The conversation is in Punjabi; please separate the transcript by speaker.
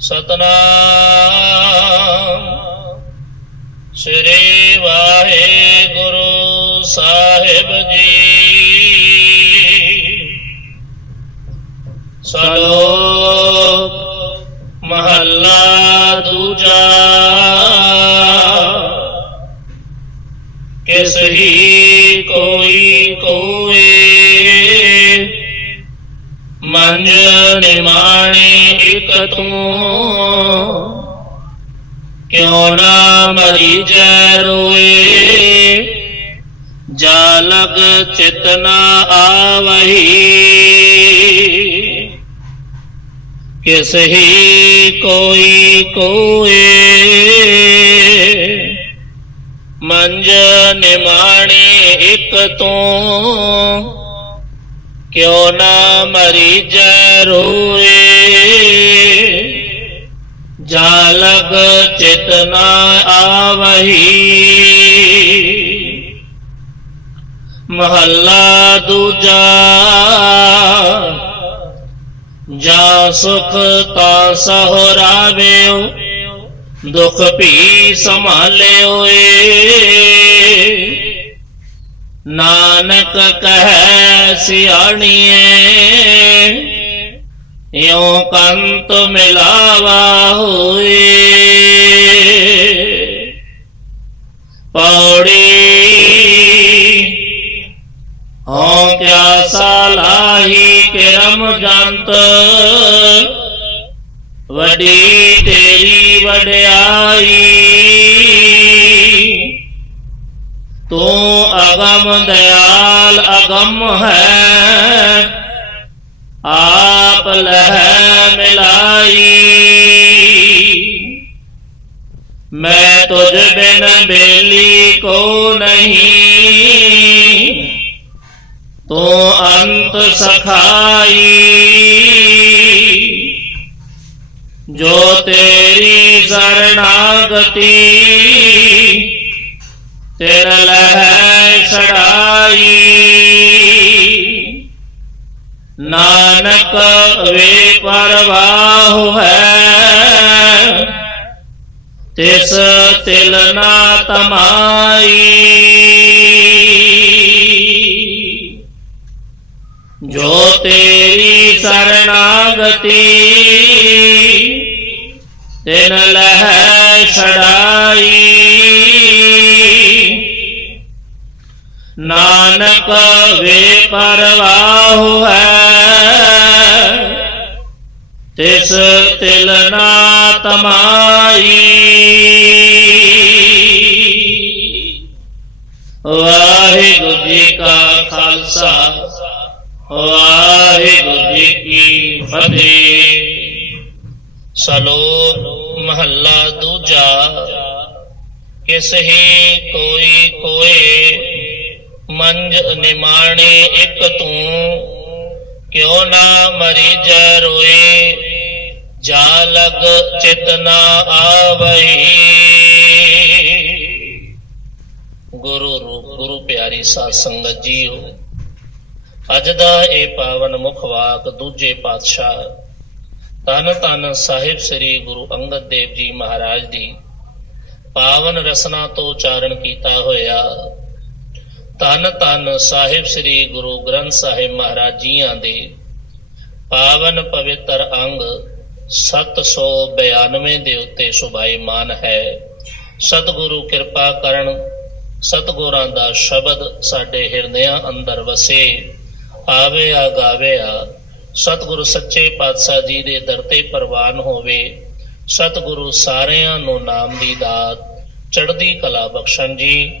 Speaker 1: ਸਤਨਾਮ। ਸ੍ਰੀ ਵਾਹਿਗੁਰੂ ਸਾਹਿਬ ਜੀ। ਸਲੋਕ ਮਹੱਲਾ ਦੂਜਾ। ਕਿਸ ਹੀ ਕੋਈ ਕੋਏ ਮੰਜ ਨਿਮਾਣੀ ਇਕ ਤੂੰ। ਕਿਉ ਨਾ ਮਰੀ ਜੈ ਰੋਏ? ਜਾ ਲਗ ਚਿਤ ਆਵਹੀ। ਕਿਸ ਹੀ ਕੋਈ ਕੋਏ? ਮੰਜ ਨਿਮਾਣੀ ਇਕ ਤੂੰ। ਕਿਉ ਨਾ ਮਰੀ ਜੈ ਰੋਏ ਜਾ ਲਗ ਚਿਤ ਨਾ ਆਵਹੀ ਮਹੱਲਾ ਦੂਜਾ ਜਾ ਸੁਖ ਤਾ ਸਹਰਾਵਿਓ ਦੁਖ ਭੀ ਸੰਭਾਲਿਓ ਏ ਸਿਆਣੀਏ, ਇਉ ਕੰਤ ਮਿਲਾਵਾ ਹੋਏ। ਪੌੜੀ ਹੋਂ ਕਿਆ ਸਾਲਾਹੀ ਕਿਰਮ ਜੰਤ, ਵਡੀ ਤੇਰੀ ਵਡਿਆਈ। ਤੂੰ ਅਗਮ ਦਿਆਲ ਅਗਮ ਹੈ ਆਪ ਲਹਿ ਮਿਲਾਈ ਮੈਂ ਤੁਝ ਬਿਨ ਬੇਲੀ ਕੋ ਨਹੀਂ ਤੂੰ ਅੰਤ ਸਖਾਈ ਜੋ ਤੇਰੀ ਸਰਣਾਗਤੀ ਤੇਰ ਲਹਿ ਨਾਨਕ ਵੇ ਪਰਵਾਹ ਹੈ। ਤਿਸ ਤਿਲ ਨਾ ਤਮਾਈ। ਜੋ ਤੇਰੀ ਸਰਣਾਗਤੀ ਤਿਨ ਲਹਿ ਛੜਾਈ ਨਾਨਕ ਵੇ ਪਰਵਾਹ ਹੈ। ਤਿਸ ਤਿਲ ਨਾ ਤਮਾਈ। ਵਾਹਿਗੁਰੂ ਜੀ ਕਾ ਖਾਲਸਾ, ਵਾਹਿਗੁਰੂ ਜੀ ਕੀ ਫਤਿਹ। ਸਲੋਕ ਮਹੱਲਾ ਦੂਜਾ ਕਿਸ ਹੀ ਕੋਈ ਕੋਏ ਮੰਜ ਨਿਮਾਣੇ ਇੱਕ ਤੂੰ, ਕਿਉ ਨਾ ਮਰੀ ਰੋਏ, ਜਾ ਲਗ ਚਿਤ ਨਾ ਗੁਰੂ ਰੂਪ ਗੁਰੂ ਪਿਆਰੀ ਸਾਧ ਸੰਗਤ ਜੀਓ, ਅੱਜ ਦਾ ਇਹ ਪਾਵਨ ਮੁਖ ਵਾਕ ਦੂਜੇ ਪਾਤਸ਼ਾਹ ਤਨ ਤਨ ਸਾਹਿਬ ਸ੍ਰੀ ਗੁਰੂ ਅੰਗਦ ਦੇਵ ਜੀ ਮਹਾਰਾਜ ਦੀ ਪਾਵਨ ਰਸਨਾ ਤੋਂ ਉਚਾਰਨ ਕੀਤਾ ਹੋਇਆ। ਤਨ ਤਨ ਸਾਹਿਬ ਸ੍ਰੀ ਗੁਰੂ ਗ੍ਰੰਥ ਸਾਹਿਬ ਮਹਾਰਾਜ ਜੀਆਂ ਦੇ ਪਾਵਨ ਪਵਿੱਤਰ ਅੰਗ 792 ਦੇ ਉੱਤੇ ਸੁਭਾਈਮਾਨ ਹੈ। ਸਤਿਗੁਰੂ ਕਿਰਪਾ ਕਰਨ, ਸਤਿਗੁਰਾਂ ਦਾ ਸ਼ਬਦ ਸਾਡੇ ਹਿਰਦਿਆਂ ਅੰਦਰ ਵਸੇ। ਆਵੇ ਆ ਗਾਵੇ ਆ, ਸਤਿਗੁਰੂ ਸੱਚੇ ਪਾਤਸ਼ਾਹ ਜੀ ਦੇ ਦਰ ਤੇ ਪ੍ਰਵਾਨ ਹੋਵੇ। ਸਤਿਗੁਰੂ ਸਾਰਿਆਂ ਨੂੰ ਨਾਮ ਦੀ ਦਾਤ, ਚੜ੍ਹਦੀ ਕਲਾ ਬਖਸ਼ਣ ਜੀ।